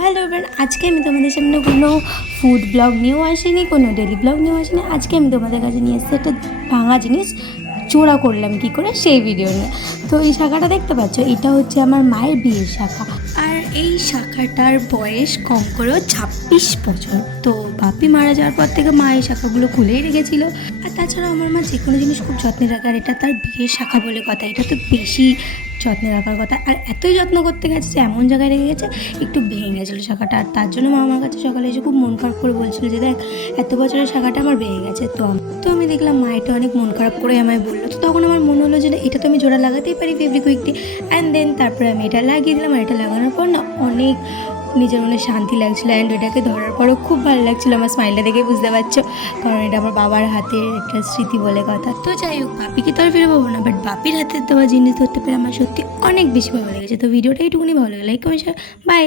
Hello everyone, আজকে আমি তোমাদের সামনে কোনো ফুড ব্লগ নিয়েও আসিনি, কোনো ডেলি ব্লগ নিয়েও আসিনি। আজকে আমি তোমাদের কাছে নিয়ে এসেছি একটা ভাঙা জিনিস জোড়া করলাম কী করে সেই ভিডিও নিয়ে। তো এই শাখাটা দেখতে পাচ্ছ, এটা হচ্ছে আমার মায়ের বিয়ের শাখা। আর এই শাখাটার বয়স কম করেও 26 বছর। তো বাপি মারা যাওয়ার পর থেকে মা এই শাখাগুলো খুলেই রেখেছিল। আর তাছাড়া আমার মা যে কোনো জিনিস খুব যত্নে রাখে, আর এটা তার বিয়ের শাখা বলে কথা, এটা তো বেশি যত্নে রাখার কথা। আর এতই যত্ন করতে গেছে যে এমন জায়গায় রেখে গেছে একটু ভেঙে গেছিলো শাখাটা। আর তার জন্য মা আমার কাছে সকালে এসে খুব মন খারাপ করে বলছিল যে দেখ, এত বছরের শাখাটা আমার ভেঙে গেছে। তো আমি দেখলাম মা এটা অনেক মন খারাপ করে আমায় বললো। তো তখন আমার মনে হলো যে না, এটা তো আমি জোড়া লাগাতেই পারি ফেব্রিকুইক দিয়ে। অ্যান্ড দেন তারপরে আমি এটা লাগিয়ে দিলাম। আর এটা লাগানোর পর না অনেক নিজের মনে শান্তি লাগছিলো। অ্যান্ড এটাকে ধরার পরও খুব ভালো লাগছিলো। আমার স্মাইলটা দেখে বুঝতে পারছো, কারণ এটা আমার বাবার হাতের একটা স্মৃতি বলে কথা। তো যাই হোক, বাপিকে তো আর ফিরে পাবো না, বাট বাপির হাতে দেওয়া জিনিস ধরতে পেরে আমার সত্যি অনেক বেশি ভালো লেগেছে। তো ভিডিওটা এইটুকুনি ভালো লাগে। Like comment share, by.